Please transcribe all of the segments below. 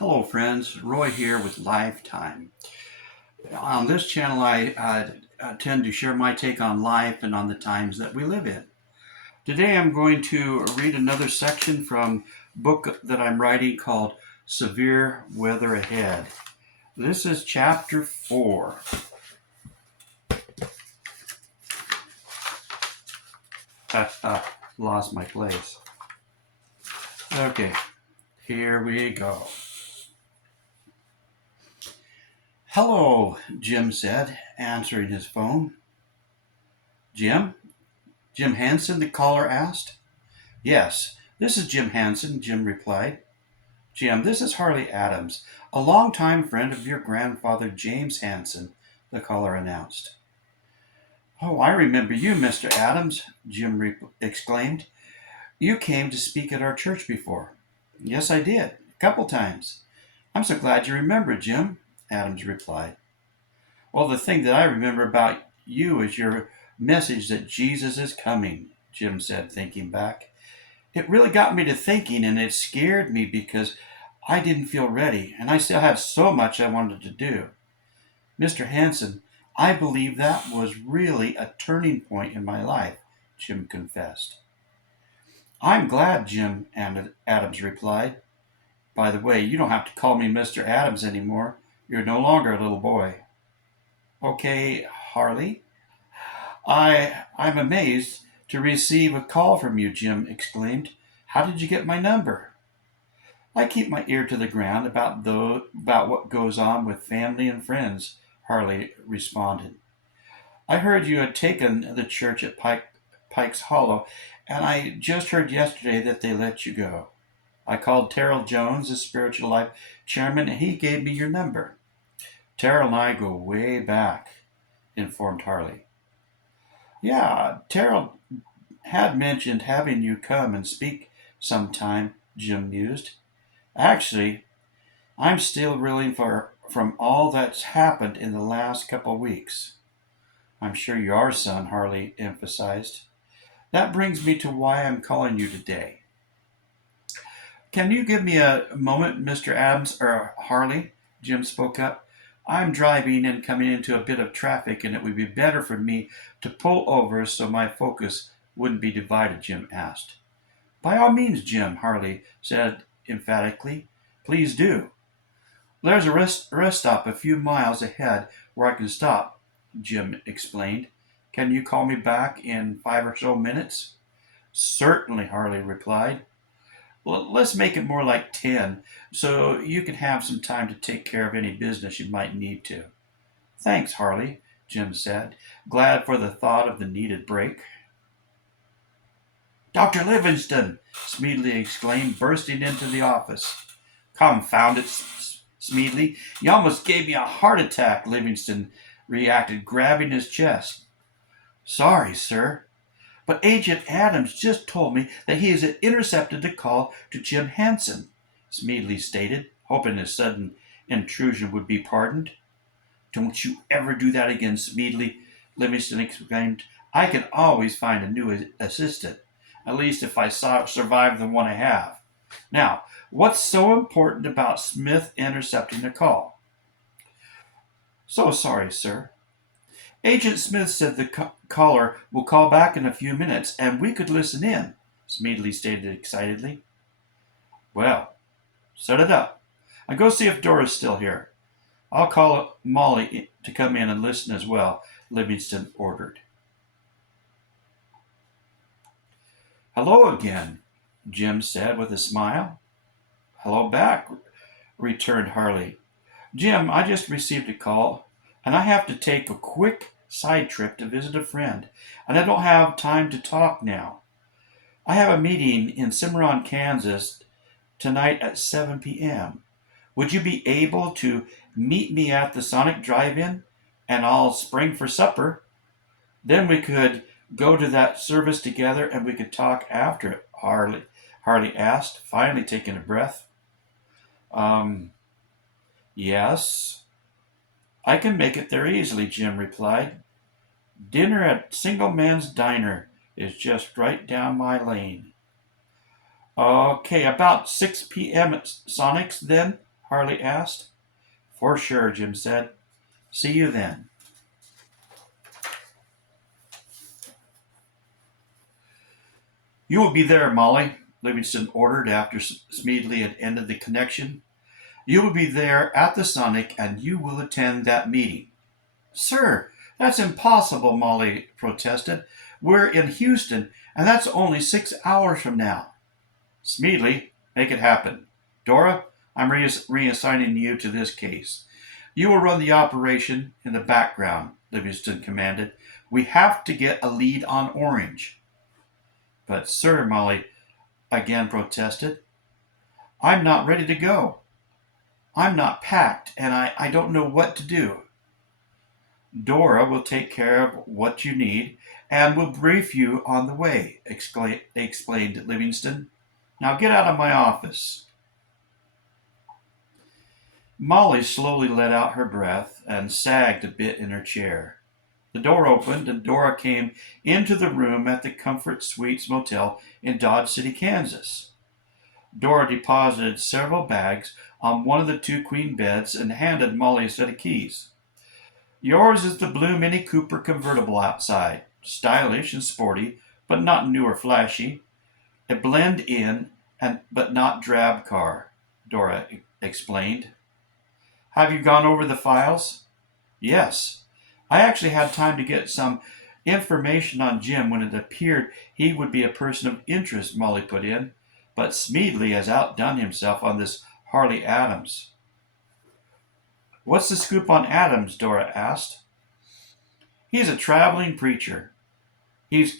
Hello, friends. Roy here with Lifetime. On this channel, I tend to share my take on life and on the times that we live in. Today, I'm going to read another section from a book that I'm writing called Severe Weather Ahead. This is chapter 4. Lost my place. Okay, here we go. Hello, Jim said, answering his phone. Jim? Jim Hansen, the caller asked. Yes, this is Jim Hansen, Jim replied. Jim, this is Harley Adams, a longtime friend of your grandfather James Hansen, the caller announced. Oh, I remember you, Mr. Adams, Jim exclaimed. You came to speak at our church before. Yes, I did, a couple times. I'm so glad you remember, Jim, Adams replied. Well, the thing that I remember about you is your message that Jesus is coming, Jim said, thinking back. It really got me to thinking, and it scared me because I didn't feel ready, and I still have so much I wanted to do. Mr. Hansen, I believe that was really a turning point in my life, Jim confessed. I'm glad, Jim, Adams replied. By the way, you don't have to call me Mr. Adams anymore. You're no longer a little boy. Okay, Harley. I'm amazed to receive a call from you, Jim exclaimed. How did you get my number? I keep my ear to the ground about what goes on with family and friends, Harley responded. I heard you had taken the church at Pike's Hollow, and I just heard yesterday that they let you go. I called Terrell Jones, the Spiritual Life chairman, and he gave me your number. Terrell and I go way back, informed Harley. Yeah, Terrell had mentioned having you come and speak sometime, Jim mused. Actually, I'm still reeling from all that's happened in the last couple of weeks. I'm sure you are, son, Harley emphasized. That brings me to why I'm calling you today. Can you give me a moment, Mr. Adams, or Harley? Jim spoke up. I'm driving and coming into a bit of traffic, and it would be better for me to pull over so my focus wouldn't be divided, Jim asked. By all means, Jim, Harley said emphatically. Please do. There's a rest stop a few miles ahead where I can stop, Jim explained. Can you call me back in 5 or so minutes? Certainly, Harley replied. Well, let's make it more like 10, so you can have some time to take care of any business you might need to. Thanks, Harley, Jim said, glad for the thought of the needed break. Dr. Livingston, Smedley exclaimed, bursting into the office. Confound it, Smedley. You almost gave me a heart attack, Livingston reacted, grabbing his chest. Sorry, sir. But Agent Adams just told me that he has intercepted a call to Jim Hansen, Smedley stated, hoping his sudden intrusion would be pardoned. Don't you ever do that again, Smedley, Livingston exclaimed. I can always find a new assistant, at least if I survive the one I have. Now, what's so important about Smith intercepting a call? So sorry, sir. Agent Smith said the caller will call back in a few minutes, and we could listen in, Smedley stated excitedly. Well, set it up, and go see if Dora's still here. I'll call Molly to come in and listen as well, Livingston ordered. Hello again, Jim said with a smile. Hello back, returned Harley. Jim, I just received a call, and I have to take a quick side trip to visit a friend, and I don't have time to talk now. I have a meeting in Cimarron, Kansas tonight at 7 p.m. Would you be able to meet me at the Sonic Drive-In, and I'll spring for supper? Then we could go to that service together, and we could talk after it, Harley asked, finally taking a breath. Yes. I can make it there easily, Jim replied. Dinner at Single Man's Diner is just right down my lane. Okay, about 6 p.m. at Sonic's then, Harley asked. For sure, Jim said. See you then. You will be there, Molly, Livingston ordered after Smedley had ended the connection. You will be there at the Sonic and you will attend that meeting. Sir, that's impossible, Molly protested. We're in Houston, and that's only 6 hours from now. Smedley, make it happen. Dora, I'm reassigning you to this case. You will run the operation in the background, Livingston commanded. We have to get a lead on Orange. But, sir, Molly again protested, I'm not ready to go. I'm not packed, and I don't know what to do. Dora will take care of what you need and will brief you on the way, explained Livingston. Now get out of my office. Molly slowly let out her breath and sagged a bit in her chair. The door opened and Dora came into the room at the Comfort Suites Motel in Dodge City, Kansas. Dora deposited several bags on one of the two queen beds and handed Molly a set of keys. Yours is the blue Mini Cooper convertible outside, stylish and sporty, but not new or flashy. A blend-in but not drab car, Dora explained. Have you gone over the files? Yes. I actually had time to get some information on Jim when it appeared he would be a person of interest, Molly put in. But Smedley has outdone himself on this Harley Adams. What's the scoop on Adams? Dora asked. He's a traveling preacher. He's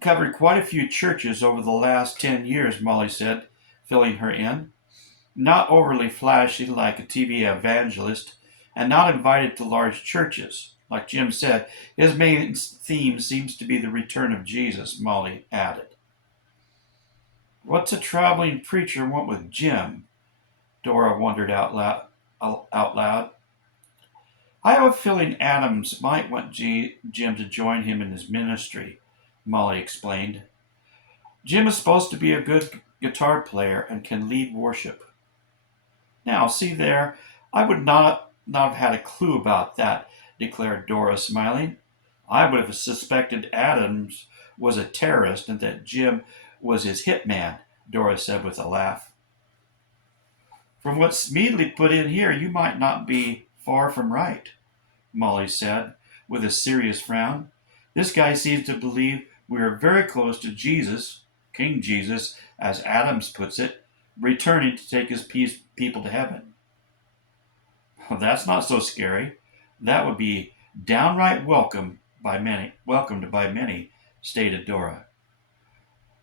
covered quite a few churches over the last 10 years, Molly said, filling her in. Not overly flashy like a TV evangelist, and not invited to large churches. Like Jim said, his main theme seems to be the return of Jesus, Molly added. What's a traveling preacher want with Jim? Dora wondered out loud. I have a feeling Adams might want Jim to join him in his ministry, Molly explained. Jim is supposed to be a good guitar player and can lead worship. Now, see there, I would not have had a clue about that, declared Dora, smiling. I would have suspected Adams was a terrorist and that Jim was his hitman, Dora said with a laugh. From what Smedley put in here, you might not be far from right, Molly said with a serious frown. This guy seems to believe we are very close to Jesus, King Jesus, as Adams puts it, returning to take his people to heaven. Well, that's not so scary. That would be downright welcomed by many, stated Dora.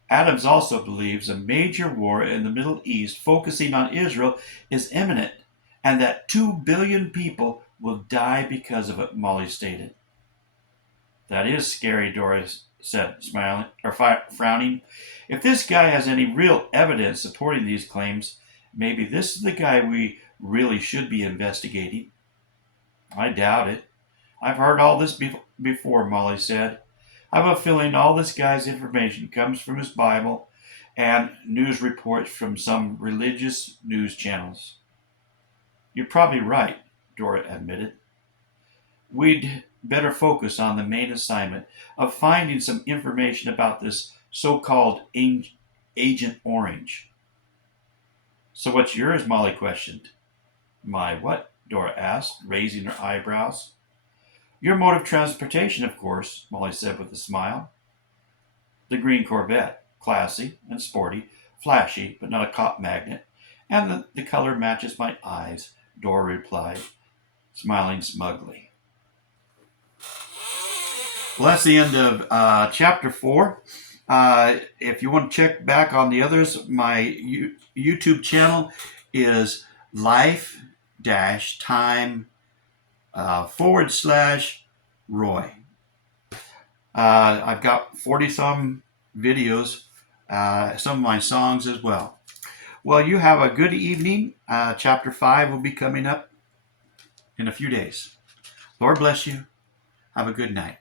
Adams also believes a major war in the Middle East focusing on Israel is imminent and that 2 billion people will die because of it, Molly stated. That is scary, Dora said, frowning. If this guy has any real evidence supporting these claims, maybe this is the guy we really should be investigating. I doubt it. I've heard all this before, Molly said. I have a feeling all this guy's information comes from his Bible and news reports from some religious news channels. You're probably right, Dora admitted. We'd better focus on the main assignment of finding some information about this so-called Agent Orange. So what's yours? Molly questioned. My what? Dora asked, raising her eyebrows. Your mode of transportation, of course, Molly said with a smile. The green Corvette, classy and sporty, flashy, but not a cop magnet, and the color matches my eyes, Dora replied, smiling smugly. Well, that's the end of Chapter 4. If you want to check back on the others, my YouTube channel is life-time /Roy. I've got 40-some videos, some of my songs as well. Well, you have a good evening. Chapter 5 will be coming up in a few days. Lord bless you. Have a good night.